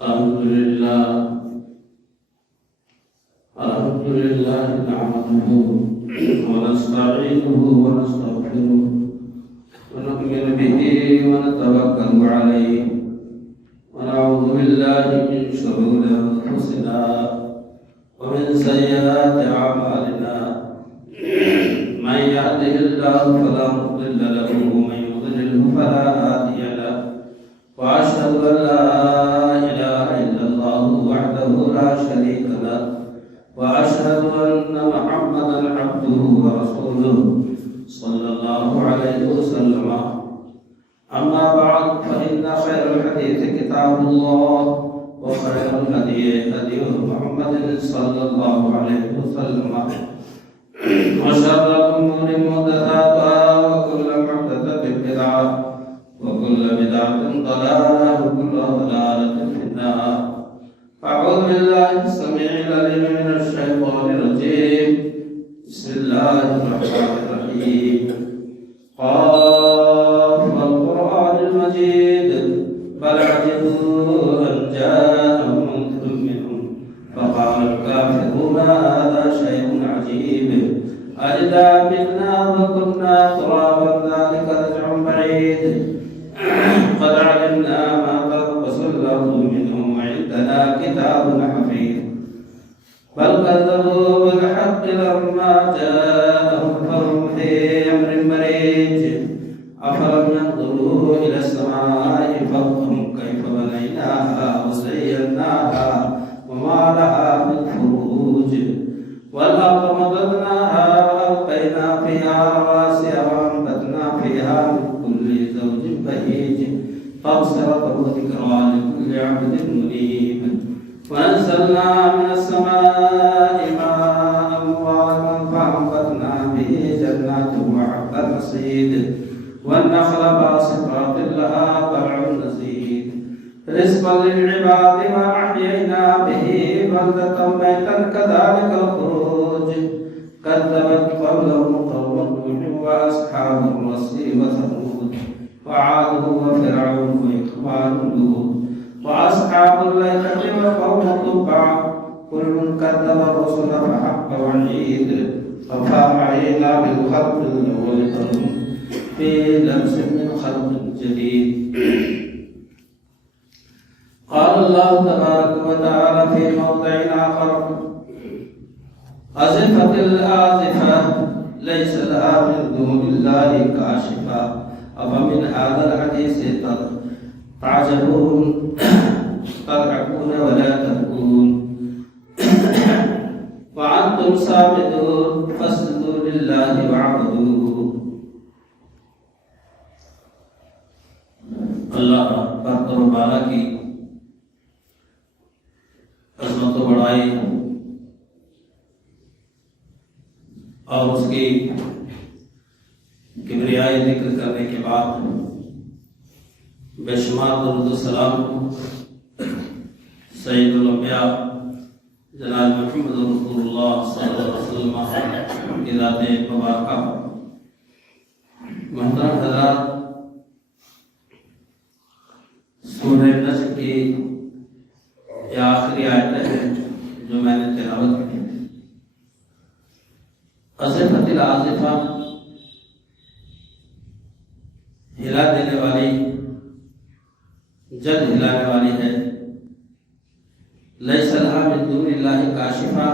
الحمد لله نحمده ونستعينه ونستغفره ونؤمن به ونتوكل عليه ونعوذ بالله من شرور أنفسنا ومن سيئات أعمالنا من يهده الله فلا مضل له ومن يضلله فلا هادي له وأشهد أن لا إله إلا الله وحده لا شريك له وأشهد أن محمدا عبده ورسوله صلى الله عليه وسلم. أما بعد فإن خير الحديث كتاب الله وخير الهدي هدي محمد صلى الله عليه وسلم وشر الأمور محدثاتها وكل محدثة بدعة وكل بدعة ضلالة وكل ضلالة في النار. أعوذ بالله السميع العليم من الشيطان الرجيم. بسم الله الرحمن الرحيم. قاف والقرآن المجيد بل عجبوا أن جاءهم منذر منهم فقال الكافرون هذا شيء عجيب أإذا متنا وكنا ترابا ذلك رجع بعيد قد علمنا ما تنقص الأرض منهم وعندنا كتاب حفيظ بل كذبوا بالحق لما جاءهم فهم في أمر مريج أفلم ينظروا إلى السماء فوقهم كيف بنيناها وزيناها وما لها من فروج والأرض مددناها وألقينا فيها رواسي وأنبتنا فيها من كل زوج بهيج تبصرة وذكرى لكل عبد منيب وأنزلنا من السماء ماء مباركا فأنبتنا به جنات وحب الحصيد والنخل باسقات لها طلع نضيد رزقا للعباد وأحيينا به بلدة ميتا كذلك الخروج كذبت قبلهم قوم نوح وأصحاب الرس وثمود وعاد وفرعون وإخوان لوط وأصحاب الأيكة وقوم تبع كل كذب الرسل فحق وعيد فأحيينا بالخلق الأول فهم في لبس من خلق جديد. قال الله تبارك وتعالى في موضع آخر أزفت الآزفة ليس لها من دون الله كاشفة أفمن هذا الحديث تعجبون تضحكون ولا تبكون وأنتم سامدون فاسجدوا لله واعبدوه. اللہ برتر و بالا کی عظمت و بڑائی اور اس کی کبریائی ذکر کرنے کے بعد بے شمار درود و سلام سید الانبیاء جناب محمد رسول اللہ صلی اللہ علیہ وسلم کی ذات مبارکہ. محترم حضرات، سورہ نجم کی یہ آخری آیتیں ہیں جو میں نے تلاوت کی. أزفت الآزفة ہلا دینے والی، جلد ہلانے والی ہے. لیس لہا من دون اللہ کاشفہ،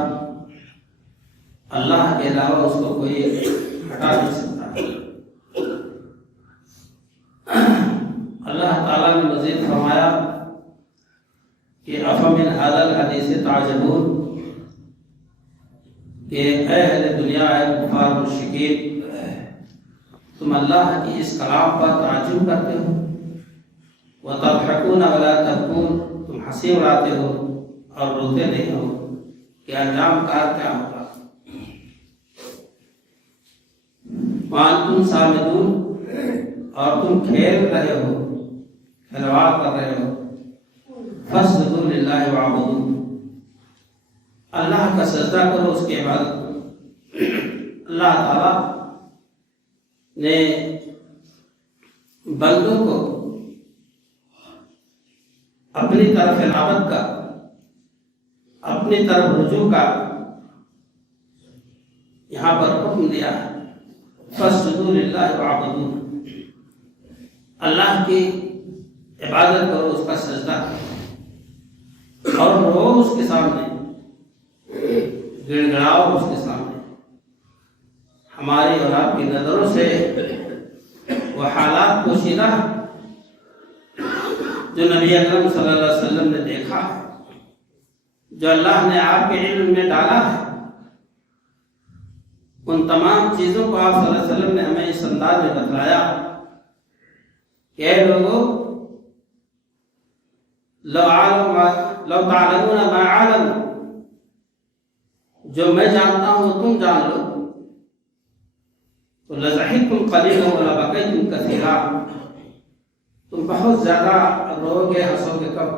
اللہ کے علاوہ اس کو کوئی ہٹا نہیں سکتا. اللہ تعالیٰ نے مزید فرمایا کہ افمن ھذا الحدیث تعجبون، کہ اے اہل دنیا، اے کفار مشرکین، تم اللہ کی اس کلام پر تعجب کرتے ہو. وَتَضْحَكُونَ وَلَا تَبْكُونَ، تم ہنسی اڑاتے ہو اور روتے نہیں ہو کہ انجام کار کیا ہوگا. وَأَنْتُمْ سَامِدُونَ، اور تم کھیل رہے ہو، کھلواڑ کر رہے ہو. فَاسْجُدُوا لِلَّهِ وَاعْبُدُوهُ، اللہ کا سجدہ کرو، اس کے بعد اللہ تعالیٰ نے بندوں کو اپنی طرف عنابت کا، اپنی طرف رجوع کا یہاں پر حکم دیا ہے۔ فاسجدوا للہ واعبدوہ، اللہ کی عبادت کرو، اس کا سجدہ اور رو اس کے سامنے، گڑ گڑاؤ اس کے سامنے۔ ہماری اور آپ کی نظروں سے وہ حالات پوشیدہ جو نبی اکرم صلی اللہ علیہ وسلم نے دیکھا ہے، جو اللہ نے آپ کے علم میں ڈالا ہے، ان تمام چیزوں کو آپ صلی اللہ علیہ وسلم نے ہمیں اس انداز میں بتلایا کہ اے لوگوں، لو تعلمون ما اعلم، جو میں جانتا ہوں تم جان لو، تو لضحکتم قلیلا ولبکیتم کثیرا، تم بہت زیادہ رو گے، ہنسو گے کم۔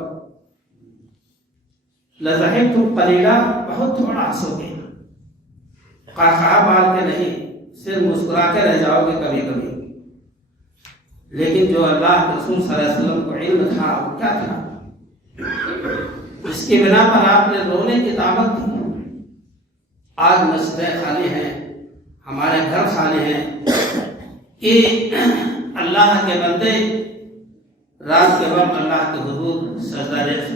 لضحکتم قلیلا، بہت تھوڑا ہنسو گے، قہقہا مار کے نہیں، صرف مسکرا کے رہ جاؤ گے کبھی کبھی۔ لیکن جو اللہ کے رسول صلی اللہ علیہ وسلم کو علم تھا وہ کیا تھا، اس کی بنا پر آپ نے رونے کی دعوت دی۔ آج مسجدیں خالی ہیں، ہمارے گھر خالی ہیں کہ اللہ کے بندے رات کے وقت اللہ کے حضور سجدہ ریز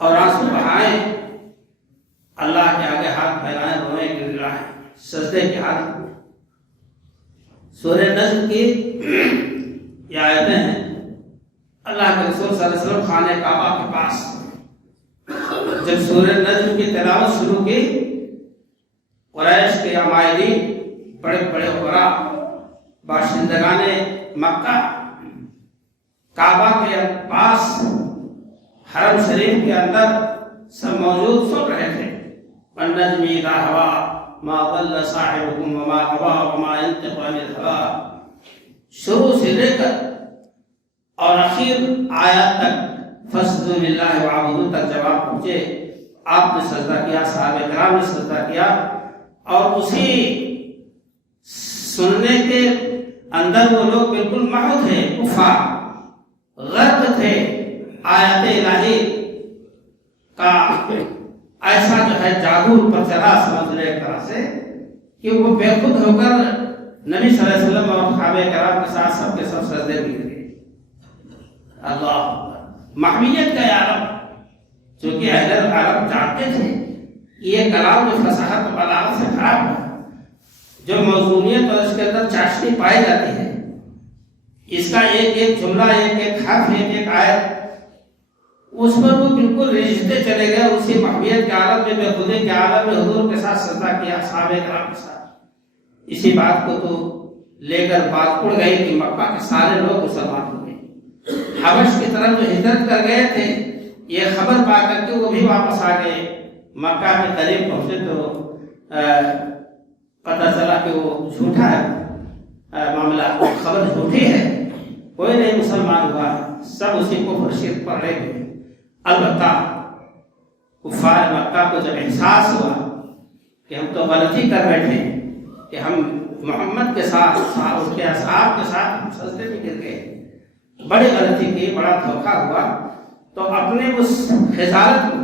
اور آنسو بہائیں، اللہ کے آگے ہاتھ پھیلائیں، روئیں، گڑگڑائیں سجدے کی حالت میں۔ سورہ نجم کی یہ آیتیں ہیں۔ اللہ کے رسول صلی اللہ علیہ وسلم خانہ کعبہ کے پاس جب سورہ نجم کی تلاوت شروع کی، قریش کے عمائدین، بڑے بڑے قرا، باشندگان مکہ کعبہ کے پاس حرم شریف کے اندر سب موجود سن رہے تھے۔ والنجم اذا ہوا ما ضل صاحبكم وما غوى وما ينطق عن الهوى، شروع سے لے کر اور اخیر آیات تک فاسجدوا للہ واعبدوہ تک جب آپ پہنچے، آپ نے سجدہ کیا، صحابہ کرام نے سجدہ کیا، اور اسی سننے کے اندر وہ لوگ بالکل محو تھے، کفار غرق تھے آیات الہی کا ایسا جو ہے جادو ان پر چلا، سمجھ لے ایک طرح سے کہ وہ بے خود ہو کر نبی صلی اللہ علیہ وسلم اور صحابہ کرام کے ساتھ سب کے سب سجدے میں گر گئے۔ اللہ محمیت کا عالم، چونکہ اہل عالم جانتے تھے یہ کلام جو فصاحت و بلاغت سے خراب ہے، جو موزونیت اور اس کے اندر چاشنی پائی جاتی ہے، اس کا ایک ایک جملہ، ایک ایک حرف، ایک ایک آیت، اس پر وہ بالکل ریجتے چلے گئے۔ اسی محمیت کے عالم میں، بے خودی کے عالم میں حضور کے ساتھ سجدہ کیا، صحابہ کرام کے ساتھ۔ اسی بات کو تو لے کر بات اڑ گئی کہ مکہ کے سارے لوگ مسلمان ہو گئے۔ حبش کی طرف جو ہجرت کر گئے تھے، یہ خبر پا کر کے وہ بھی واپس آ گئے۔ مکہ کے قریب پہنچے تو پتہ چلا کہ وہ جھوٹا ہے معاملہ، خبر جھوٹی ہے، کوئی نہیں مسلمان ہوا، سب اسی کو شرک پر رہ گئے۔ البتہ کفار مکہ کو جب احساس ہوا کہ ہم تو غلطی کر بیٹھے، کہ ہم محمد کے ساتھ، اس کے اصحاب کے ساتھ ہم سجدے میں گر گئے، بڑی غلطی کی، بڑا دھوکہ ہوا، تو اپنے اس خجالت کو،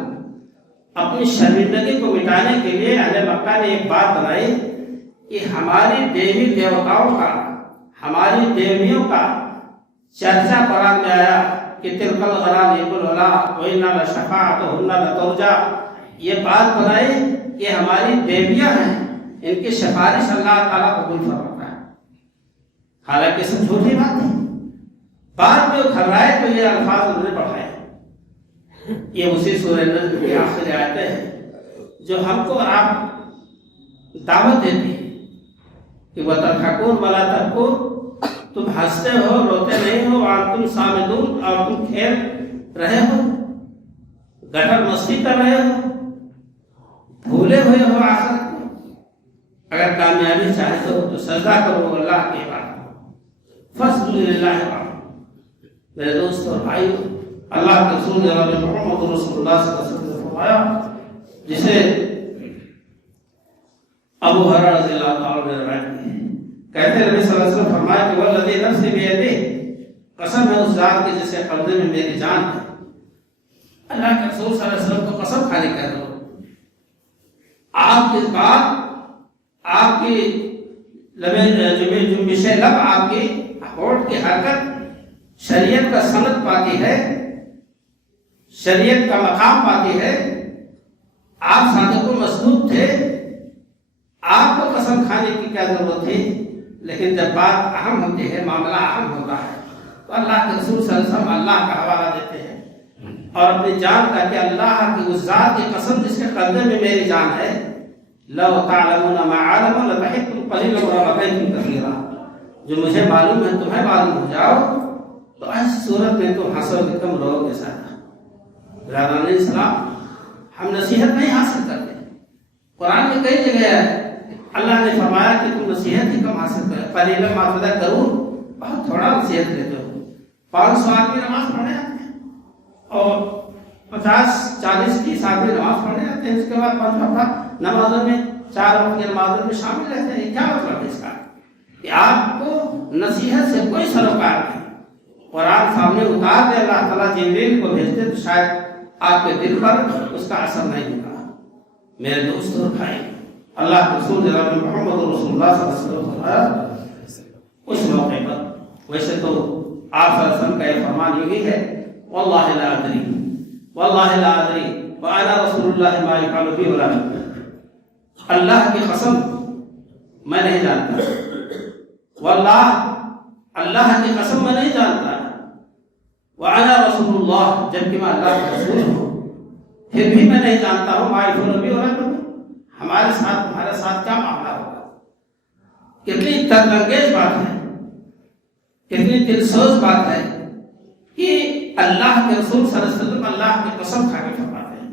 اپنی شرمندگی کو مٹانے کے لیے اہل مکہ نے ایک بات بنائی کہ ہماری دیوی دیوتاؤں کا، ہماری دیویوں کا چرچا قرآن میں آیا کہ تلک الغرانیق العلا وإنا لشفاعتهن لترجى، یہ بات بنائی کہ ہماری دیویاں ہیں، ان کی سفارش اللہ تعالیٰ قبول فرماتا ہے۔ حالانکہ سب جھوٹی بات ہے، بعد میں گھبرائے تو یہ الفاظ انہوں نے پڑھائے۔ یہ اسی سورہ نجم کی آخری آیتیں ہیں جو ہم کو آپ دعوت دیتی ہیں کہ وَتَضْحَكُونَ وَلَا تَبْكُونَ، تم ہنستے ہو، روتے نہیں ہو، وَأَنْتُمْ صَامِتُونَ، اور تم کھیل رہے ہو، گٹر مستی کر رہے ہو، بھولے ہوئے ہو آخرت کو۔ اگر کامیابی چاہتے ہو تو سجدہ کرو اللہ کی عبادت، فاسجدوا للہ واعبدوہ۔ میرے دوست اور بھائیو، اللہ کے رسول جناب محمد رسول اللہ صلی اللہ علیہ وسلم نے فرمایا، جسے ابو ہریرہ رضی اللہ تعالیٰ عنہ نے روایت کی ہے، کہتے ہیں نبی صلی اللہ علیہ وسلم فرمایا کہ والذی نفسی بیدہ، قسم ہے اس ذات کی جسے قبضے میں میری جان ہے، اللہ کے رسول صلی اللہ علیہ وسلم کو قسم کھانے کہہ دو. آپ کے بات، آپ کی جنبش لب، آپ کی ہونٹ کی حرکت شریعت کا سند پاتی ہے، شریعت کا مقام پاتی ہے. آپ صادق و مصدوق تھے، آپ کو قسم کھانے کی کیا ضرورت تھی؟ لیکن جب بات اہم ہوتی ہے، معاملہ اہم ہوتا ہے، تو اللہ کے رسول صلی اللہ علیہ وسلم اللہ کا حوالہ دیتے ہیں اور اپنی جان کا کہ اللہ کی اس ذات کی قسم جس کے قبضے میں میری جان ہے، لو تعلمون ما اعلم لضحكتم قليلا ولبكيتم كثيرا، جو مجھے معلوم ہے تمہیں معلوم ہو جاؤ تو ایسی صورت میں تم ہنسو گے، کم رو گے زیادہ. برادران اسلام، ہم نصیحت نہیں حاصل کرتے. قرآن میں کئی جگہ ہے اللہ نے فرمایا کہ تم نصیحت ہی کم حاصل کرو. قلیلا ما تذکرون، بہت تھوڑا نصیحت دیتے ہو. 500 آدمی نماز پڑھنے آتے ہیں اور 50-40 30 آدمی نماز پڑھنے آتے ہیں، اس کے بعد 5 وقت نمازوں میں 4 وقت کی نمازوں میں شامل رہتے ہیں. کیا مطلب ہے اس کا؟ کہ آپ کو نصیحت سے کوئی سروکار نہیں. قرآن سامنے اتار دے اللہ تعالیٰ جبریل کو بھیجتے تو شاید آپ کے دل پر اس کا اثر نہیں ہوگا. میرے دوستوں اور بھائی، اللہ کے رسول جناب محمد رسول اللہ صلی اللہ علیہ وسلم اس موقع پر، ویسے تو آپ صلی اللہ علیہ وسلم کا یہ فرمان یہی ہے، واللہ لا ادری واللہ لا ادری وانا رسول اللہ ما يفعل بي ولا بكم، اللہ کی قسم میں نہیں جانتا، واللہ اللہ کی قسم میں نہیں جانتا، وانا رسول اللہ جبکہ میں اللہ کا رسول ہوں پھر بھی میں نہیں جانتا ہوں ما يفعل بي ولا بكم، ہمارے ساتھ تمہارے ساتھ کیا معاملہ ہوگا. کتنی ترنگیز بات ہے، کتنی دلسوز بات ہے کہ اللہ کے رسول صلی اللہ علیہ وسلم اللہ کی قسم کھا کے فرماتے ہیں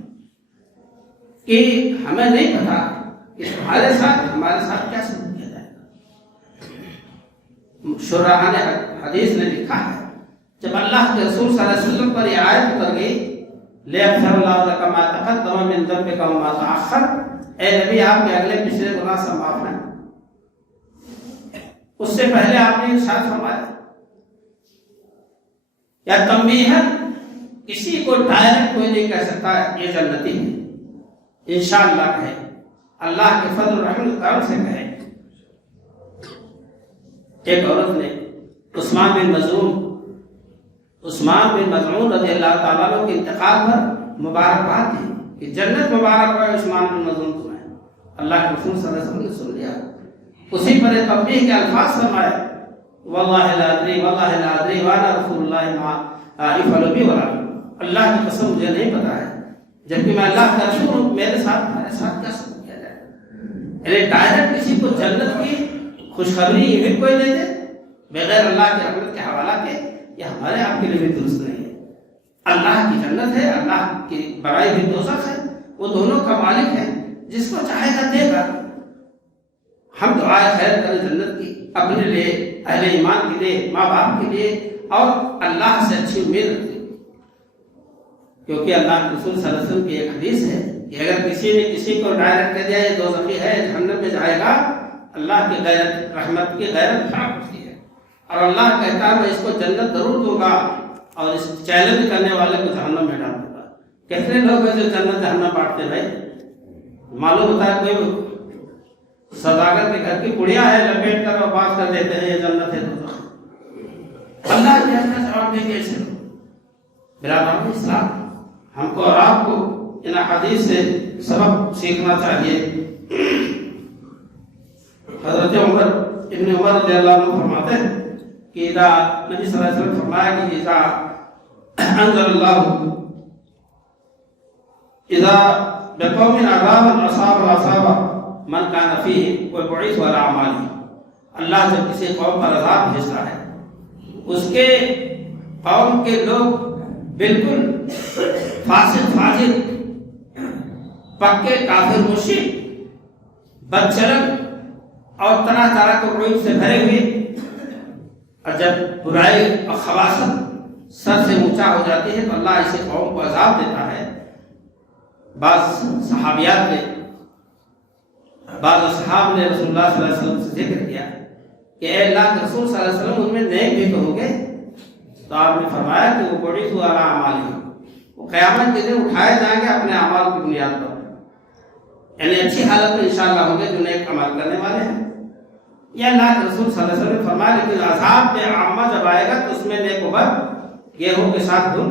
کہ ہمیں نہیں پتا کہ تمہارے ساتھ ہمارے ساتھ کیا سلوک کیا جائے گا. شراحان حدیث نے لکھا ہے جب اللہ کے رسول صلی اللہ علیہ وسلم پر یہ آیت اتر گئی، لِيَغْفِرَ اللَّهُ لَكَ مَا تَقَدَّمَ مِن ذَنبِكَ وَمَا تَأَخَّرَ، اے نبی آپ کے اگلے پچھلے گناہ سب معاف ہیں. اس سے پہلے آپ نے ارشاد فرمایا یا تنبیہاً، کسی کو ڈائریکٹ کوئی نہیں کہہ سکتا یہ جنتی ہے، انشاءاللہ کہے، اللہ کے فضل رحمت کرم سے کہے. ایک عورت نے عثمان بن مظعون رضی اللہ تعالیٰ عنہ کے انتقال پر مبارکباد دی کہ جنت مبارک ہے عثمان بن مظعون تمہیں. اللہ کے رسول صلی اللہ علیہ وسلم نے سن لیا، اسی پر تنبیہ کے الفاظ فرمائے، واللہ لا ادری واللہ لا ادری وانا رسول اللہ ما يفعل بي ولا بكم، اللہ کی قسم مجھے نہیں پتا ہے جبکہ میں اللہ کا رسول ہوں، میرے ساتھ کیا سلوک کیا جائے. یعنی ڈائریکٹ کسی کو جنت کی خوشخبری یہ بھی کوئی دے دے بغیر اللہ کے رحمت کے حوالہ کے، یہ ہمارے آپ کے لیے بھی درست نہیں ہے. اللہ کی جنت ہے، اللہ کی بڑائی بھی دوزخ ہے، وہ دونوں کا مالک ہے، جس کو چاہے گا دے گا. ہم دعائے خیر کریں جنت کی، اپنے لیے، اہل ایمان کے لیے، ماں باپ کے لیے، اور اللہ سے اچھی امید رکھیں. کیونکہ اللہ کے رسول صلی اللہ علیہ وسلم کی ایک حدیث ہے کہ اگر کسی نے کسی کو ڈائریکٹ کہہ دیا یہ دوزخی ہے، جہنم میں جائے گا، اللہ کی غیرت، رحمت کی غیرت خراب ہوتی ہے، اور اللہ کہتا ہے میں اس کو جنت ضرور دوں گا اور اس چیلنج کرنے والے کو جہنم میں ڈال دوں گا. کتنے لوگ ہیں جو جنت جہنم بانٹتے بھائی؟ معلوم ہوتا ہے کوئی سوداگر کے گھر کی کڑیاں ہے، لپیٹ کر اور بات کر دیتے ہیں یہ جنت ہے دوزخ. اللہ کے اپنا جواب دیں گے ایسے لوگ. برادران اسلام، ہم کو اور آپ کو ان حدیث سے سبق سیکھنا چاہیے. حضرت ابن عمر رضی اللہ عنہ فرماتے ہیں کہ اذا نبی صلی اللہ علیہ وسلم فرمایا کہ اذا انزل اللہ اذا بقوم عذابا اصاب من کان فیہ وبعث علی اعمالہ، اللہ جب کسی قوم پر عذاب بھیجتا ہے، اس کے قوم کے لوگ بالکل فاسق فاجر، پکے کافر مشرک، بدچلن اور طرح طرح کے عیوب سے بھرے ہوئے، اور جب برائی اور خباثت سر سے اونچا ہو جاتی ہے تو اللہ اسے قوم کو عذاب دیتا ہے. بعض صحابیات نے، بعض اصحاب نے رسول اللہ صلی اللہ علیہ وسلم سے ذکر کیا کہ اے اللہ کے رسول صلی اللہ علیہ وسلم ان میں نیک بھی تو ہوں گے؟ تو آپ نے فرمایا کہ وہ بعثوا علی اعمالہم، وہ قیامت کے دن اٹھائے جائیں گے اپنے اعمال کی بنیاد پر، یعنی اچھی حالت میں انشاءاللہ ہوں گے جو نیک عمل کرنے والے ہیں۔ یہ اللہ کے رسول صلی اللہ علیہ وسلم نے فرمایا، لیکن عذاب میں عامہ جب آئے گا تو اس میں نیک و بد گیہوں کے ساتھ دھن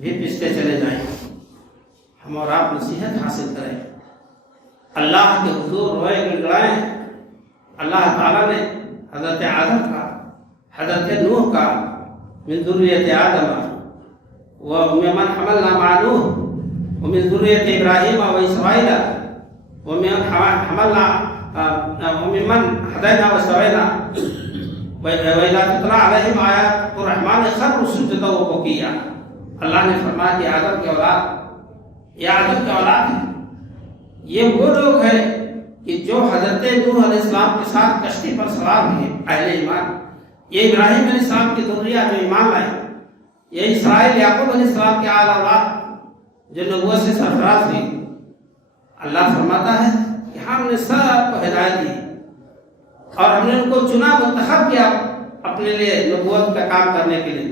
بھی پستے چلے جائیں گے۔ ہم اور آپ نصیحت حاصل کریں، اللہ کے حضور روئے گڑگڑائیں۔ اللہ تعالیٰ نے حضرت آدم کا، حضرت نوح کا، من ذریت آدم ومن حملنا مع نوح ومن ذریت ابراہیم واسماعیل ومن حملنا ومن هدينا واستوينا وإذا تتلى عليهم آيات الرحمن خروا سجدا وبكيا۔ اللہ نے فرمایا کہ آدم کی اولاد، یہ آدم کی اولاد ہے، یہ وہ لوگ ہیں کہ جو حضرت نوح علیہ السلام کے ساتھ کشتی پر سوار ہوئے، اہل ایمان۔ یہ ابراہیم علیہ السلام کی ذریہ جو ایمان لائے، یہ اسرائیل یعقوب علیہ السلام کے آل اولاد جو نبوت سے سرفراز ہوئی۔ اللہ فرماتا ہے کہ ہم نے سب کو ہدایت دی اور ہم نے ان کو چنا، منتخب کیا اپنے لیے نبوت کا کام کرنے کے لیے،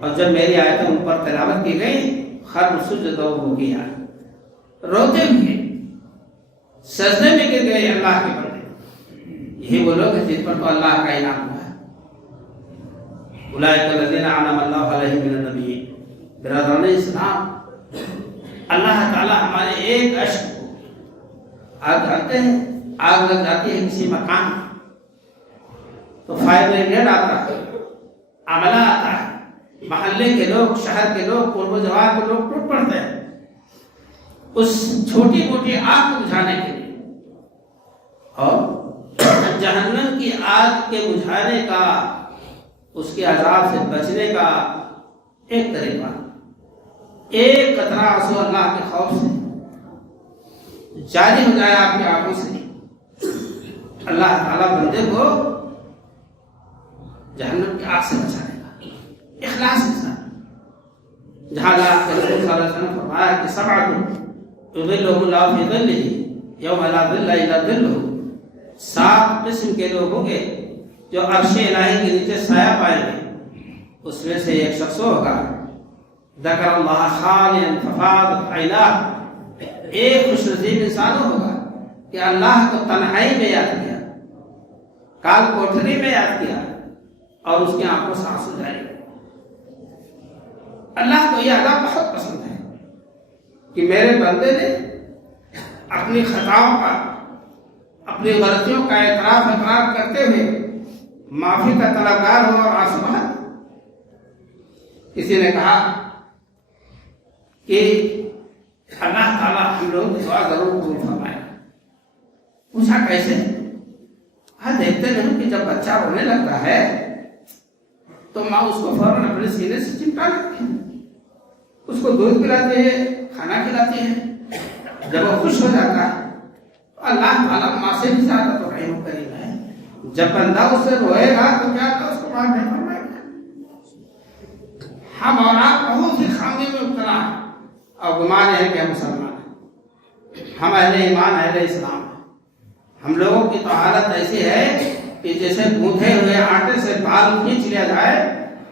اور جب میری آیتیں ان پر تلاوت کی گئی خر سجدہ وبکیا، روتے ہوئے سجدے میں گر گئے اللہ کے بندے۔ یہی وہ لوگ ہیں جن پر تو اللہ کا انعام ہوا ہے۔ اولئک الذین انعم اللہ علیہم من النبیین۔ برادران اسلام، اللہ تعالیٰ ہمارے ایک اشک کو آگ ڈالتے ہیں، آگ لگ جاتی ہے کسی مکان تو فائر بریگیڈ آتا ہے، عملہ آتا ہے، محلے کے لوگ، شہر کے لوگ، قرب و جوار کے لوگ ٹوٹ پڑتے ہیں اس چھوٹی موٹی آگ کو بجھانے کے لیے۔ اور جہنم کی آگ کے بجھانے کا، اس کے عذاب سے بچنے کا ایک طریقہ، ایک قطرہ آنسو اللہ کے خوف سے جاری ہو جائے آپ کی آنکھوں سے، اللہ تعالیٰ بندے کو جہنم کی آگ سے بچانے کا اخلاص کے ساتھ۔ جہاں اللہ کے رسول صلی اللہ علیہ وسلم نے فرمایا کہ سبعۃ یظلهم اللہ فی ظلہ یوم لا ظل الا ظلہ، 7 قسم کے لوگ ہوں گے جو عرش الہی کے نیچے سایہ پائیں گے۔ اس میں سے ایک شخص ہوگا ذکر اللہ خالیا ففاضت عیناہ، ایک خوش نصیب انسان ہوگا کہ اللہ کو تنہائی میں یاد کیا، کال کوٹھری میں یاد کیا اور اس کی آنکھوں سے آنسو جاری ہوئے۔ اللہ کو یہ ادا بہت پسند ہے کہ میرے بندے نے اپنی خطاؤں کا، اپنی غلطیوں کا اعتراف اقرار کرتے ہوئے معافی کا طلبگار ہو اور آنسو بہائے۔ کسی نے کہا کہ اللہ تعالیٰ ہم لوگوں کی دعا ضرور قبول فرمائے۔ پوچھا کیسے؟ ہاں دیکھتے نہیں کہ جب بچہ رونے لگتا ہے تو ماں اس کو فوراً اپنے سینے سے چمٹا لیتی ہے، اس کو دودھ پلاتی ہے، کھانا کھلاتی ہے۔ جب وہ خوش ہو جاتا ہے تو اللہ تعالیٰ ماں سے بھی زیادہ تو رحیم و کریم ہے، جب بندہ اس سے روئے گا تو کیا اس کو معاف نہیں فرمائے گا؟ ہم اور آپ بہت ہی خامی میں مبتلا ہیں اور گمان ہے کہ ہم مسلمان ہیں، ہم اہل ایمان، اہل اسلام ہیں۔ ہم لوگوں کی تو حالت ایسی ہے کہ جیسے گوندھے ہوئے آٹے سے بال کھینچ لیا جائے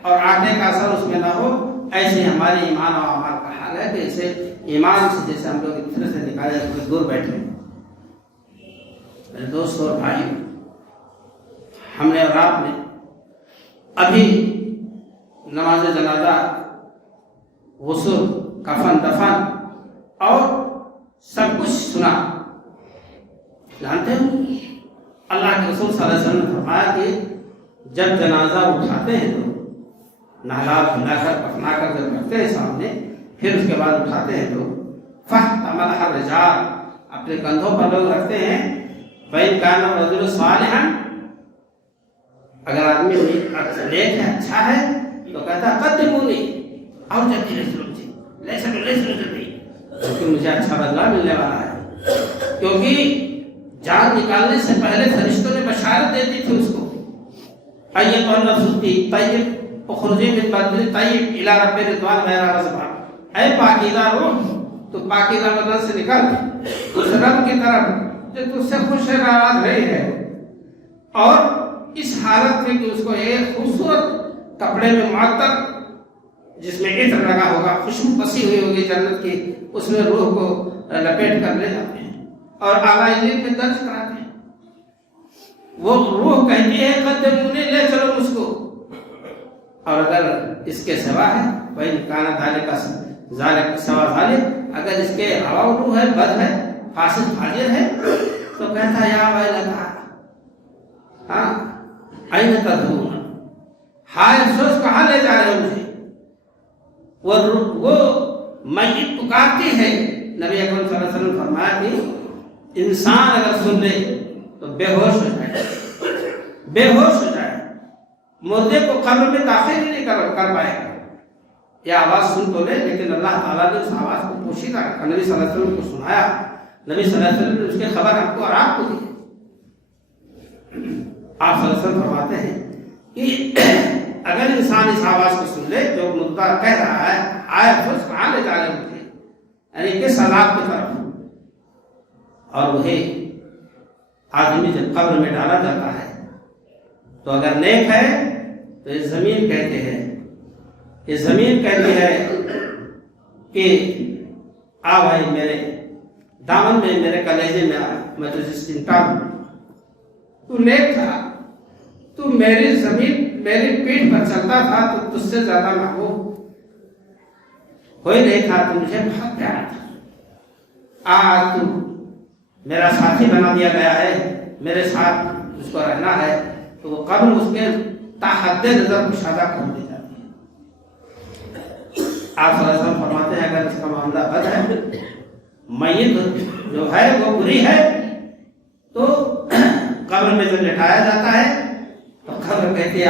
اور آٹے کا اثر اس میں نہ ہو، ایسے ہمارے ایمان اور اعمال کا حال ہے کہ اسے ایمان سے جیسے ہم لوگ ایک طرح سے نکالے ہوئے دور بیٹھے۔ میرے دوستوں اور بھائی، ہم نے اور آپ نے ابھی نماز جنازہ، غسل، کفن دفن اور سب کچھ سنا۔ جانتے ہو اللہ کے رسول صلی اللہ علیہ وسلم نے فرمایا کہ جب جنازہ اٹھاتے ہیں تو نہلا دھلا کر کفنا کر جب رکھتے ہیں سامنے، پھر اس کے بعد اٹھاتے ہیں تو فاحتملہ الرجال، اپنے کندھوں پر لوگ رکھتے ہیں۔ فإن كان الرجل صالحا، اگر آدمی نیک ہے، اچھا ہے تو کہتا ہے قدمونی اور جلدی کیونکہ مجھے اچھا بدلہ ملنے والا ہے۔ کیونکہ جان نکالنے سے پہلے فرشتوں نے بشارت دے دی تھی اس کو، ایتھا النفس الطیب اخرجی من بدن طیب الی رب رضوان غیر غضبان، اے پاکیزہ روح تو پاکیزہ بدن سے نکل اس رب کی طرف جو تجھ سے خوش ناراض رہی ہے، اور اس حالت میں کہ اس کو ایک خوبصورت کپڑے میں معطر جس میں عطر لگا ہوگا، خوشبو بسی ہوئی ہوگی جنت کی، اس میں روح کو لپیٹ کر لے جاتے ہیں اور اعلیٰ علم میں درج کراتے ہیں۔ وہ روح کہتی ہے قدمونی، لے چلو مجھ کو۔ اور اگر اس کے سوا ہے بھائی کانا ذالک سوا ذالک، اگر اس کے علاوہ روح ہے، بد ہے، فاسد فاجر ہے، تو کہتا یا ویلتا این تذرون، ہائے افسوس کہاں لے جا رہے ہو مجھے۔ وہ میت پکارتی ہے۔ نبی اکرم صلی اللہ علیہ وسلم فرمایا کہ انسان اگر سن لے تو بے ہوش ہو جائے، بے ہوش ہو جائے، مردے کو قبر میں داخل ہی نہیں کر پائے گا۔ یہ آواز سن تو لے، لیکن اللہ تعالیٰ نے اس آواز کو پوشیدہ رکھا، نبی صلی اللہ علیہ وسلم کو سنایا، نبی صلی اللہ علیہ وسلم نے اس کی خبر ہم کو اور آپ کو دی۔ آپ صلی اللہ علیہ وسلم فرماتے ہیں کہ اگر انسان اس آواز کو سن لے جو مردہ کہہ رہا ہے آئے افسوس کہاں لے جا رہے مجھے، یعنی کس عذاب کی طرف، اور وہی آدمی جب قبر میں ڈالا جاتا ہے تو اگر نیک ہے تو یہ زمین کہتے ہیں، یہ زمین کہتی ہے کہ آ بھائی میرے دامن میں، میرے کلیجے میں آ، میں تجھے چمٹا دوں، تو نیک تھا، تو میری زمین میری پیٹھ پر چلتا تھا تو تجھ سے زیادہ محبوب کوئی نہیں تھا، تو مجھے بہت پیارا تھا، آج تو میرا ساتھی بنا دیا گیا ہے، میرے ساتھ اس کو رہنا ہے، تو وہ قبر اس کے تاحد نظر مشاہدہ کر دی جاتی ہے۔ آپ صلی اللہ علیہ وسلم فرماتے ہیں اگر اس کا معاملہ بد ہے، میت جو ہے وہ بری ہے، تو قبر میں جب لٹایا جاتا ہے تو قبر کہتی ہے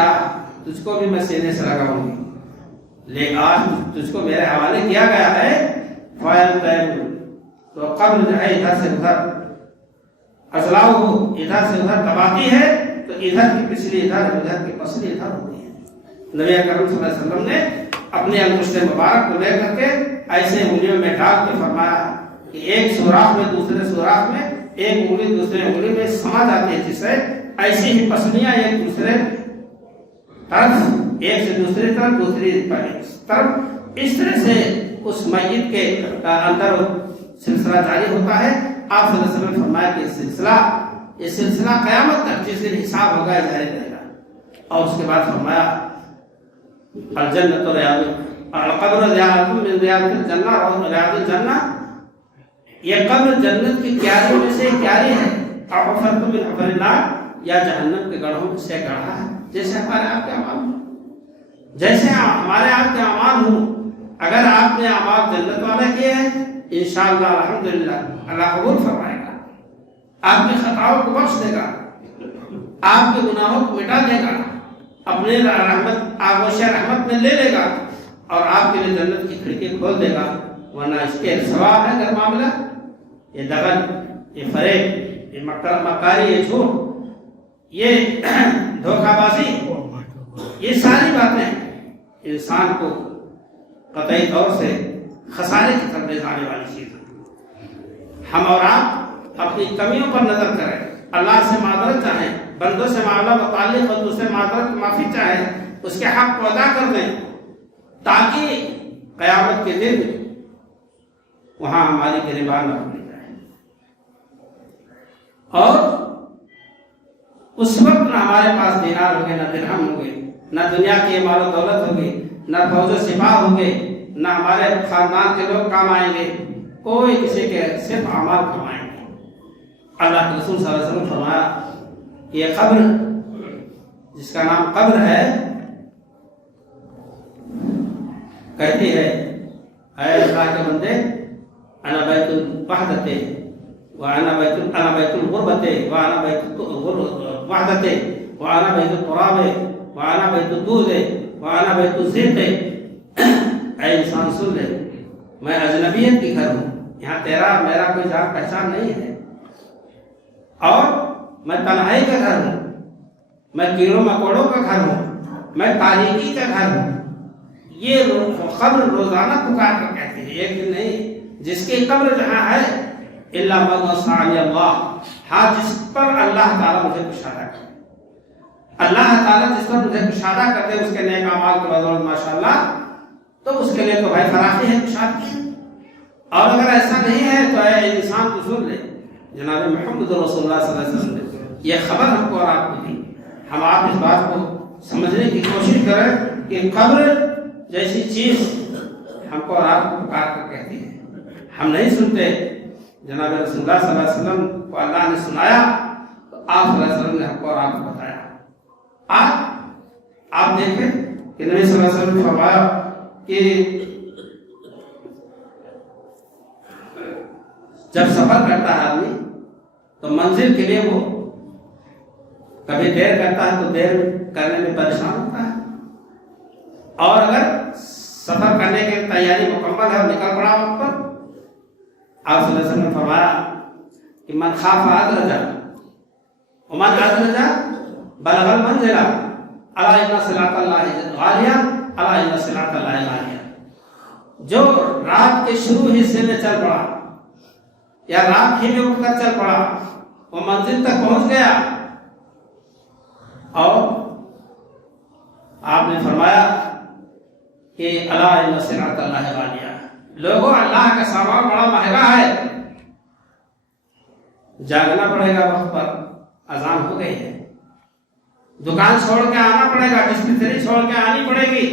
تجھ کو بھی میں سینے سے لگاؤں گی، لیکن آج تجھ کو میرے حوالے کیا گیا ہے، تو قبر جو ہے ادھر سے ادھر اضلاع کو ادھر سے ادھر دباتی ہے، تو ادھر کی پچھلی ادھر، ادھر کی پسلی ادھر ہوتی ہے۔ نبی اکرم صلی اللہ علیہ وسلم نے اپنے انگشت مبارک کو لے کر کے ایسے انگلیوں میں ڈال کے فرمایا کہ ایک سوراخ میں دوسرے سوراخ میں، ایک انگلی دوسرے انگلی میں سما جاتی ہے، جس سے ایسی ہی پسلیاں ایک دوسرے طرف، ایک سے دوسری طرف، دوسری طرف، اس طرح سے اس میت کے اندر سلسلہ جاری ہوتا ہے۔ آپ صلی اللہ علیہ وسلم نے فرمایا کہ یہ سلسلہ قیامت تک جس دن حساب ہوگا جاری رہے گا، اور اس کے بعد فرمایا الجنت القبر ریاض من ریاض الجنہ اور ریاض الجنہ، یہ قبر جنت کی کیاریوں میں سے کیاری ہے، اور حفرۃ من حفر النار، یا جہنم کے گڑھوں میں سے گڑھا ہے، جیسے ہمارے آپ کے اعمال ہوں، جیسے ہمارے آپ کے اعمال ہوں۔ اگر آپ نے اعمال جنت والے کیے ہیں انشاءاللہ الحمدللہ اللہ قبول فرمائے گا، آپ کی خطاؤں کو بخش دے گا، آپ کے گناہوں کو مٹا دے گا، اپنے رحمت آغوش رحمت میں لے لے گا، اور آپ کے لیے جنت کی کھڑکی کھول دے گا۔ ورنہ اس کے ثواب ہے اگر معاملہ یہ دغل، یہ فریب، یہ مکاری، یہ جھوٹ، یہ دھوکہ بازی، یہ ساری باتیں انسان کو قطعی طور سے خسارے کی طرف لے جانے والی چیز ہے۔ ہم اور آپ اپنی کمیوں پر نظر کریں، اللہ سے معذرت چاہیں، بندوں سے معاملہ متعلق بندوں سے معذرت معافی چاہیں، اس کے حق کو ادا کر دیں، تاکہ قیامت کے دن وہاں ہماری گریبان نہ پکڑی جائے، اور اس وقت نہ ہمارے پاس دینار ہوگے، نہ درہم ہوگے، نہ دنیا کی مال و دولت ہوگی، نہ فوج و سپاہ ہوگے، نہ ہمارے خاندان کے لوگ کام آئیں گے، کوئی کسی کے صرف اعمال کام آئیں گے۔ اللہ کے رسول صلی اللہ علیہ وسلم فرمایا کہ یہ قبر جس کا نام قبر ہے کہتی ہے اے اللہ کے بندے انا بیت الوحدت وانا بیت الغربت وانا بیت الوحدت وانا بیت التراب وانا بیت الدود وانا بیت الزیت، اے انسان سن لے، میں اجنبیت کی گھر ہوں، یہاں تیرا میرا کوئی جان پہچان نہیں ہے، اور میں تنہائی کا گھر ہوں، میں کیڑوں مکوڑوں کا گھر ہوں، میں تاریکی کا گھر ہوں۔ یہ قبر روزانہ پکار کر کہتے ہیں، ایک دن نہیں، جس کی قبر جہاں ہے الا من وسعني اللہ، ہاں جس پر اللہ تعالیٰ مجھے کشادہ کرے، اللہ تعالیٰ جس پر مجھے کشادہ کرتے اس کے نیک اعمال کی بدولت ماشاءاللہ تو اس کے لیے تو بھائی فراخی ہے، کشادگی ہے. اور اگر ایسا نہیں ہے تو اے انسان تو سن لے، جناب محمد رسول اللہ صلی اللہ علیہ وسلم نے یہ خبر ہم کو اور آپ کو دی. ہم آپ اس بات کو سمجھنے کی کوشش کریں کہ قبر جیسی چیز ہم کو اور آپ کو پکار کر کہتی ہے. ہم نہیں سنتے. جناب رسول اللہ صلی اللہ علیہ وسلم کو اللہ نے سنایا تو آپ صلی اللہ علیہ وسلم نے ہم کو اور آپ کو بتایا. آپ دیکھیں کہ نبی صلی اللہ علیہ وسلم نے فرمایا کہ جب سفر کرتا ہے آدمی تو منزل کے لیے وہ کبھی دیر کرتا ہے تو دیر کرنے میں پریشان ہوتا ہے، اور اگر سفر کرنے کی تیاری مکمل ہے اور نکل پڑا وقت پر، آپ صلی اللہ علیہ وسلم نے فرمایا کہ من خاف ادرج ومن ادرج بلغ المنزل الا ان صلاۃ اللہ غالیہ الا ان صلاۃ اللہ غالیہ. جو رات کے شروع حصے میں چل پڑا یا رات ہی میں اٹھ کر چل پڑا، وہ منزل تک پہنچ گیا. اور آپ نے فرمایا کہ الا ان صلاۃ اللہ غالیہ، لوگوں اللہ کا سامان بڑا مہنگا ہے، جاگنا پڑے گا وقت پر. اذان ہو گئی ہے، دکان چھوڑ کے آنا پڑے گا، ڈسپنسری چھوڑ کے آنی پڑے گی،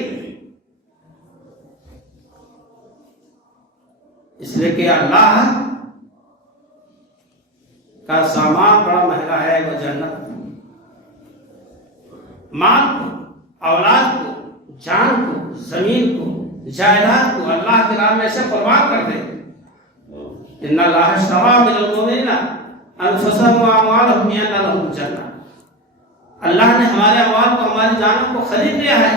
اس لیے کہ اللہ کا سامان بڑا مہنگا ہے، وہ جنت. مال کو، اولاد کو، جان کو، زمین کو، جائیداد کو اللہ کی راہ میں سے قربان کر دے. ان اللہ اشتری من المؤمنین انفسهم واموالهم بان لهم الجنہ. اللہ نے ہمارے اموال کو، ہماری جانوں کو خرید لیا ہے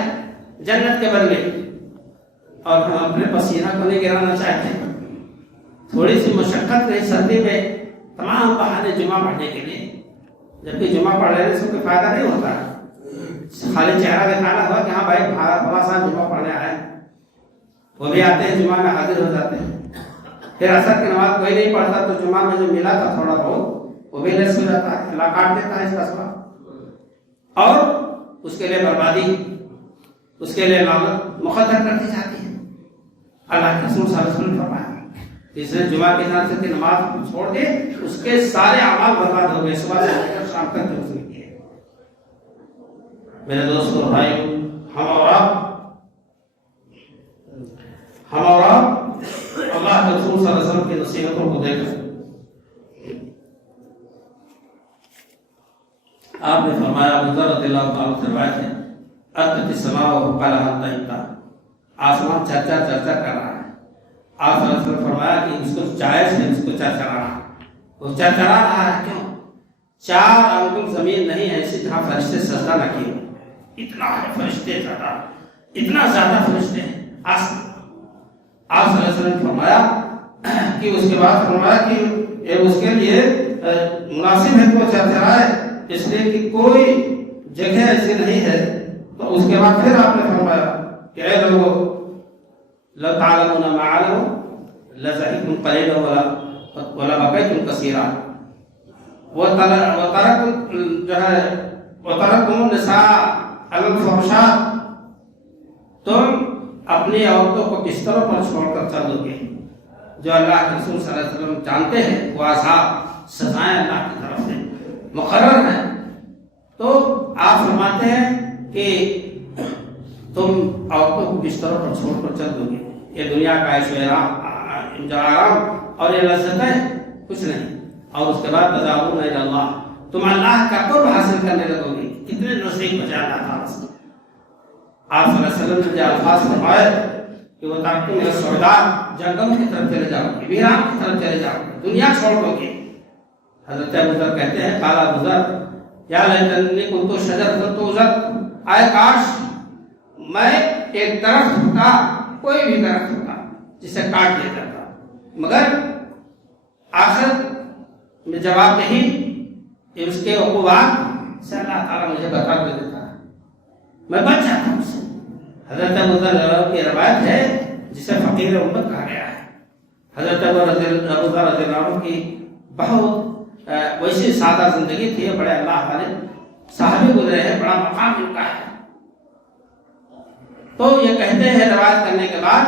جنت کے بدلے، اور ہم اپنے پسینہ کو نہیں گرانا چاہتے. تھوڑی سی مشقت نہیں سردی میں تمام بہانے جمعہ پڑھنے کے لیے، جبکہ جمعہ پڑھ لینے سے کوئی فائدہ نہیں ہوتا ہے. خالی چہرہ دکھانا ہوا کہ ہاں بھائی بڑا سا جمعہ پڑھنے آئے، وہ بھی آتے ہیں جمعہ میں حاضر ہو جاتے ہیں. پھر عصر کی نماز کوئی نہیں پڑھتا تو جمعہ میں جو ملا تھا تھوڑا بہت وہ بھی لس ہو جاتا ہے، اللہ کاٹ دیتا ہے اس کا سواب. اور اس کے لیے بربادی، اس کے لیے لعنت مقدر کرتی جاتی ہے. اللہ کے رسول صلی اللہ علیہ وسلم نے فرمایا جس نے جمعہ کے دن کی نماز چھوڑ دی اس کے سارے اعمال برباد ہو گئے، صبح سے لے کر شام تک جو اس نے کیے. میرے دوستوں اور بھائیوں، ہم اور آپ اللہ کے رسول صلی اللہ علیہ وسلم کی نصیحتوں کو دیکھ کر آپ نے فرمایا، ابو ذر رضی اللہ تعالیٰ سے روایت ہے، اتت السماء وقالها انتهى، آسمان چرچا کر رہا ہے. آپ صلی اللہ علیہ وسلم فرمایا کہ اس کو جائز ہے اس کو چرچرانا. وہ چرچرا رہا ہے کیوں؟ 4 انگل زمین نہیں ہے اسی جہاں فرشتے سجدہ نہ کیے. اتنا ہے فرشتے زیادہ، اتنا زیادہ فرشتے ہیں آسمان. آپ صلی اللہ علیہ وسلم نے فرمایا کہ اس کے بعد فرمایا کہ اس کے لیے مناسب ہے کہ وہ چرچرائے، اس لیے کہ کوئی جگہ ایسی نہیں ہے. تو اس کے بعد پھر آپ نے فرمایا کہ اے لوگوں لو تعلمون ما علم لزحکتم قلیلا ولا بقیتم کثیرا وترکتم النساء علی الفحشاء. تم اپنی عورتوں کو بستروں پر چھوڑ کر چل دو گے. جو اللہ کے رسول صلی اللہ علیہ وسلم جانتے ہیں وہ عذاب سزائیں اللہ کی طرف سے مقرر ہیں. تو آپ فرماتے ہیں کہ تم عورتوں کو بستروں پر چھوڑ کر چل دو گے. یہ دنیا کا عیش و آرام اور یہ لذتیں کچھ نہیں. اور اس کے بعد تذابون الی اللہ، تم اللہ کا قرب حاصل کرنے لگو گے. کتنے نزدیک پہنچا اللہ تعالیٰ سے. آپ صلی اللہ علیہ وسلم نے جو الفاظ فرمائے کہ وہ تاکہ میرے سردار جنگل کی طرف چلے جاؤ گے، ویران کی طرف چلے جاؤ گے، دنیا چھوڑ دو گے. حضرت ابو ذر کہتے ہیں قال ابو ذر یا لیتنی کنت شجرۃ تؤذر، اے کاش میں ایک درخت ہوتا، کوئی بھی درخت ہوتا جسے کاٹ دیا جاتا، مگر آخر میں جواب نہیں، اس کے عقوبات سے اللہ تعالیٰ مجھے بتا دے دیتا ہے، میں بچ جاتا ہوں اس سے. حضرت ابو ذر کی روایت ہے جسے فقیر امت کہا گیا ہے. حضرت ابو ذر رضی اللہ عنہ کی بہت ویسی سادہ زندگی تھی، بڑے اللہ والے صحابی گزرے ہیں، بڑا مقام ان کا ہے. تو یہ کہتے ہیں روایت کرنے کے بعد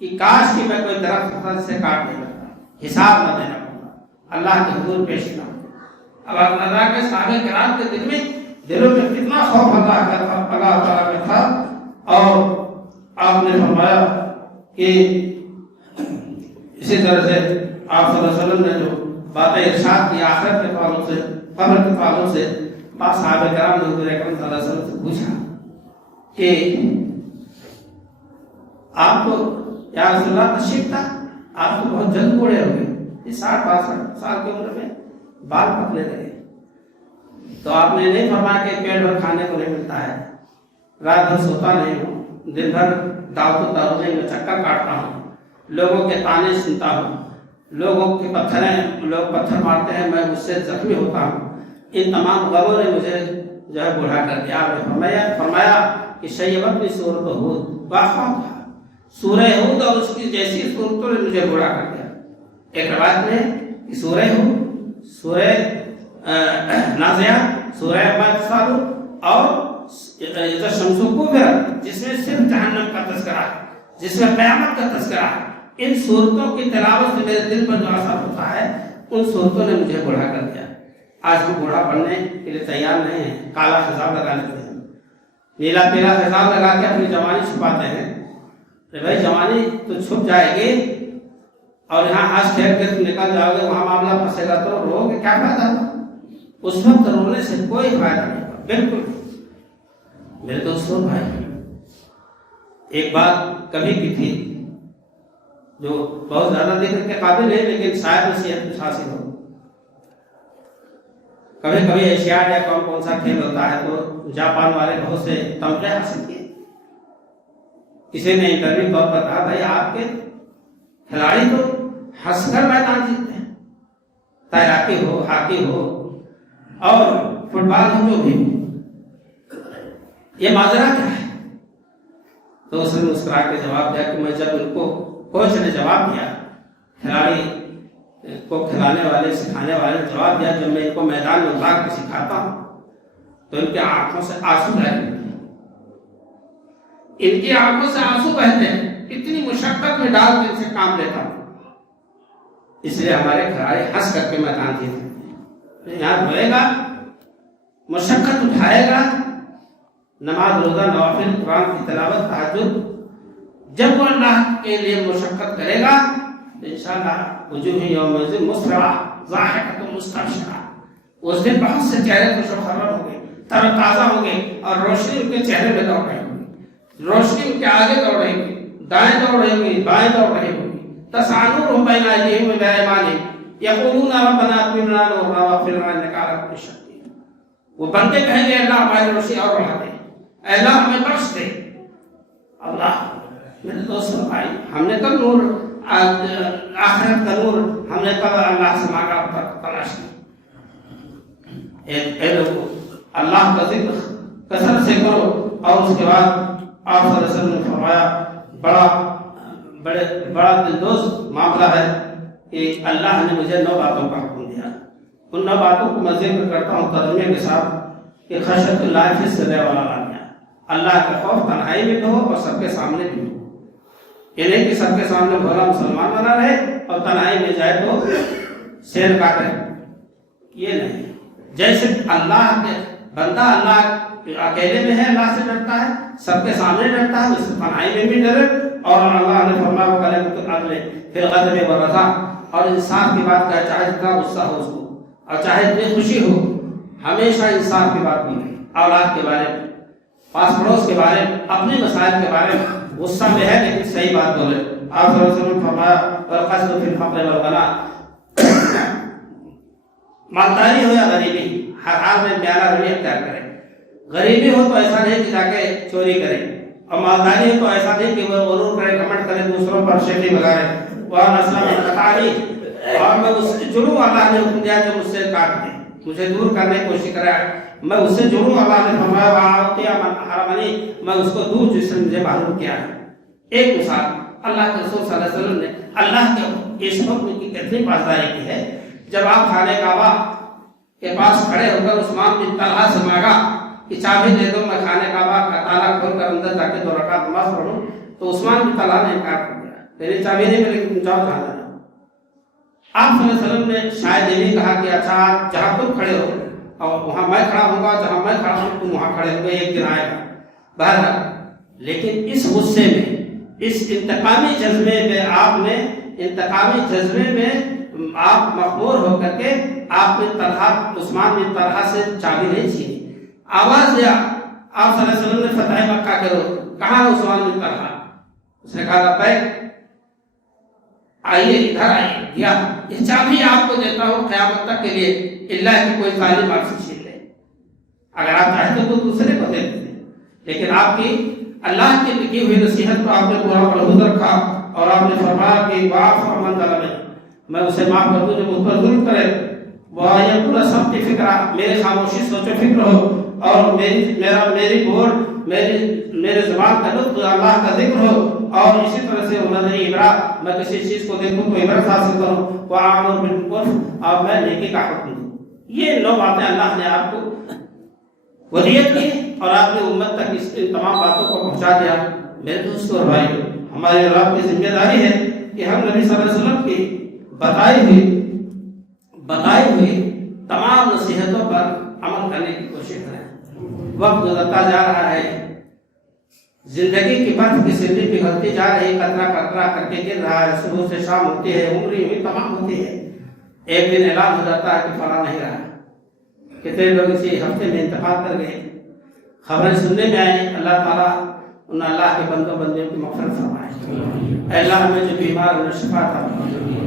کہ کاش کہ میں کوئی درخت سے کاٹ دے لگتا، حساب نہ دینا پڑتا، اللہ کے حضور پیش نہ ہوتا۔ اب آپ نظر کے صحابہ کرام کے دلوں میں کتنا خوف اللہ تعالیٰ کا تھا، اور آپ نے فرمایا کہ اسی طرح سے آپ صلی اللہ علیہ وسلم نے جو باتیں ارشاد کی آخرت کے تعلق سے، قبر کے تعلق سے، بعض صحابہ کرام نے حضور اکرم صلی اللہ علیہ وسلم سے پوچھا کہ آپ کو یا رسول اللہ تشریف تھا، آپ کو بہت جلد بوڑھے ہو گئے، 60-62 سال کی عمر میں بال پکنے لگے، تو آپ نے نہیں فرمایا کہ پیٹ بھر کھانے کو نہیں ملتا ہے، رات بھر سوتا نہیں ہوں، دن بھر دعوت و ترویج میں چکر کاٹتا ہوں، لوگوں کے تانے سنتا ہوں، لوگ پتھر مارتے ہیں، میں اس سے زخمی ہوتا ہوں، ان تمام غموں نے مجھے جو ہے بوڑھا کر دیا۔ آپ نے فرمایا کہ شیبتنی سورۃ ہود، واقعہ تھا سورہ ہود اور اس کی جیسی صورتوں نے مجھے بوڑھا کر دیا۔ ایک روایت میں کہ سورہ ہود، سورہ نازعات، سورہ اطفال اور اذا الشمس کورت، جس میں صرف جہنم کا تذکرہ ہے، جس میں قیامت کا تذکرہ ہے، ان صورتوں کی تلاوت سے میرے دل پر جو اثر ہوتا ہے، ان صورتوں نے مجھے بوڑھا کر دیا۔ آج ہم بوڑھا پڑھنے کے لیے تیار نہیں ہیں، کالا خضاب لگا لیتے ہیں، نیلا پیلا خضاب لگا کے اپنی جوانی چھپاتے ہیں۔ بھائی جوانی تو چھپ جائے گی، اور یہاں ہنس کھیل کے تم نکل جاؤ گے، وہاں معاملہ پھنسے گا تو رو گے، کیا فائدہ؟ اس وقت رونے سے کوئی فائدہ نہیں ہوگا، بالکل۔ میرے دوستوں بھائی، ایک بات کبھی کی تھی جو بہت زیادہ ذکر کے قابل ہے، لیکن شاید نصیحت کچھ حاصل ہو۔ کبھی کبھی ایشیاڈ یا کون سا کھیل ہوتا ہے تو جاپان والے بہت سے تمغے حاصل کیے۔ کسی نے انٹرویو طور پر کہا بھائی آپ کے کھلاڑی تو ہنس کر میدان جیتتے ہیں، تیراکی ہو، ہاکی ہو اور فٹ بال ہو، جو بھی ہو، یہ ماجرا کیا ہے؟ تو اس نے مسکرا کے جواب دیا کہ میں جب ان کو کوچ نے جواب دیا، کھلاڑی کو کھلانے والے سکھانے والے نے جواب دیا، جب میں ان کو میدان میں اتار کے سکھاتا ہوں تو ان کی آنکھوں سے آنسو بہتے ہیں، ان کی آنکھوں سے آنسو بہتے ہیں، اتنی مشقت میں ڈال کے ان سے کام لیتا ہوں، اس لیے ہمارے کھلاڑی ہنس کر کے میدان جیتے ہیں۔ یہاں روئے گا، مشقت اٹھائے گا، نماز روزہ نوافل قرآن کی تلاوت تہجد، جب وہ اللہ کے لیے مشقت کرے گا تو انشاءاللہ وجوہ یومئذ مسرعہ ضاحکۃ مستبشرہ، اس دن بہت سے چہرے خوش و خرم ہوں گے، تر و تازہ ہوں گے، اور روشنی ان کے چہرے میں دوڑ رہی ہوگی، روشنی ان کے آگے دوڑ رہی ہوگی، دائیں دوڑ رہی ہوگی، بائیں دوڑ رہی ہوگی، تسعى بین ایدیہم وبایمانہم یقولون ربنا اغفر لنا واغفر لنا انک علی کل شیء قدیر۔ وہ بندے کہیں گے اللہ ہماری روشنی اور بڑھا دے، اے اللہ ہمیں بخش دے۔ اللہ میرے دوستوں بھائی، ہم نے کب نور آخرت کا نور ہم نے کب اللہ سے مانگا تلاش کی؟ اے لوگو، اللہ کا ذکر کثرت سے کرو، اور اس کے بعد آپ صلی اللہ علیہ وسلم نے فرمایا بڑا دلدوز معاملہ ہے کہ اللہ نے مجھے 9 باتوں کا حکم دیا، ان 9 باتوں کو میں ذکر کرتا ہوں ترجمے کے ساتھ کہ خشیت اللہ فی السر والعلانیہ، اللہ کا خوف تنہائی میں بھی ہو اور سب کے سامنے بھی ہو، یہ نہیں کہ سب کے سامنے بھولا مسلمان بنا رہے اور تنہائی میں جائے تو شیر کاٹے، یہ نہیں۔ جیسے اللہ کے بندہ اللہ اکیلے میں ہے، اللہ سے ڈرتا ہے، سب کے سامنے ڈرتا ہے، اس تنہائی میں بھی ڈرے، اور اللہ نے فرمایا وَكَلِمَةُ الْعَدْلِ فِي الْغَضَبِ وَالرَّضَاءِ، اور انصاف کی بات کہے، چاہے جتنا غصہ ہو اس کو اور چاہے جتنی خوشی ہو، ہمیشہ انصاف کی بات بولے، اولاد کے بارے میں، پاس پڑوس کے بارے میں، اپنے مسائل کے بارے میں، غصہ میں ہے لیکن صحیح بات بولے۔ آپ صلی اللہ علیہ وسلم نے فرمایا وَالْقَصْدُ فِي الْفَقْرِ وَالْغِنَىٰ، مالداری ہو یا غریبی، ہر حال میں میانہ روی اختیار کرے، غریبی ہو تو ایسا نہیں کہ جا کے چوری کرے، اور مالداری ہو تو ایسا نہیں کہ وہ غرور کرے، گھمنڈ کرے، دوسروں پر شیخی بگائے، وَأَنْ أَسْلَمَ الْقَطَعِ، اور میں اس جرم اللہ نے حکم دیا جو مجھ سے کاٹ دے، مجھے دور کرنے کی کوشش کرے، میں اس سے جڑوں، اللہ نے فرمایا وَأَعْطِيَ مَنْ حَرَمَنِي، میں اس کو دور جس نے مجھے معلوم کیا ہے۔ ایک مثال اللہ کے رسول صلی اللہ علیہ وسلم نے اللہ کے اس حکم کی کتنی پاسداری کی ہے۔ جب آپ خانہ کعبہ کے پاس کھڑے ہو کر عثمان بن طلحہ سے مانگا کہ چابی دے دو، میں خانہ کعبہ کا تالا کھول کر اندر جا کے 2 رکعت نماز پڑھوں، تو عثمان بن طلحہ نے انکار کر دیا، میری چابی نہیں ملے گی، تم جاؤ جہاں جانا۔ آپ صلی اللہ علیہ وسلم نے شاید یہ نہیں کہا کہ اچھا جہاں تم کھڑے ہو اور وہاں میں کھڑا ہوں گا، جہاں میں کھڑا ہوں تم وہاں کھڑے ہو گئے، ایک دن آئے گا بہرحال۔ لیکن اس غصے میں، اس انتقامی جذبے میں آپ مخمور ہو کر کے آپ نے عثمان بن طلحہ سے چابی نہیں چھینی، آواز دیا آپ صلی اللہ علیہ وسلم نے فتح مکہ کرو، کہاں ہے عثمان بن طلحہ؟ اس نے کہا لبیک، آئیے ادھر آئیے، دیا یہ چابی آپ کو دیتا ہوں قیامت تک کے لیے، اللہ کی کوئی ظالم آپ سے چھین لے، اگر آپ چاہتے تو دوسرے کو دے دیتے، لیکن آپ کی اللہ کی لکھی ہوئی نصیحت کو آپ نے پورا ملحوظ رکھا اور آپ نے فرمایا کہ واعف عمن ظلم، میں اسے معاف کر دوں جو مجھ پر ظلم کرے، وَيَقُولَ سَبْتِ فِكْرَ، میرے خاموشی سوچ و فکر ہو، اور میری بول میرے زبان کا لطف اللہ کا ذکر ہو، اور اسی طرح سے نظری عبرت، میں کسی چیز کو دیکھوں تو عبرت حاصل کروں، وَأَعْمُرُ بِالْعُرْفِ، اور میں نیکی کا حکم دوں۔ یہ 9 باتیں اللہ نے آپ کو وصیت کی اور آپ نے امت تک اس تمام باتوں کو پہنچا دیا۔ میرے دوستوں اور بھائیوں، ہماری اور آپ کی ذمہ داری ہے کہ ہم نبی صلی اللہ علیہ وسلم کی بتائی ہوئی تمام نصیحتوں پر عمل کرنے کی کوشش کریں۔ وقت گزرتا جا رہا ہے، زندگی کی برف کی سیڑھی پگھلتی جا رہی، قطرہ قطرہ کر کے گر رہا ہے، صبح سے شام ہوتی ہے، عمر یوں تمام ہوتی ہے، ایک دن اعلان ہو جاتا ہے کہ فلاں نہیں رہا۔ کتنے لوگ اسی ہفتے میں انتقال کر گئے، خبریں سننے میں آئی۔ اللہ تعالیٰ ان اللہ کے بندوں بندیوں کی مغفرت فرمائے۔ اے اللہ ہمیں جو بیمار انہیں شفا عطا فرمائے۔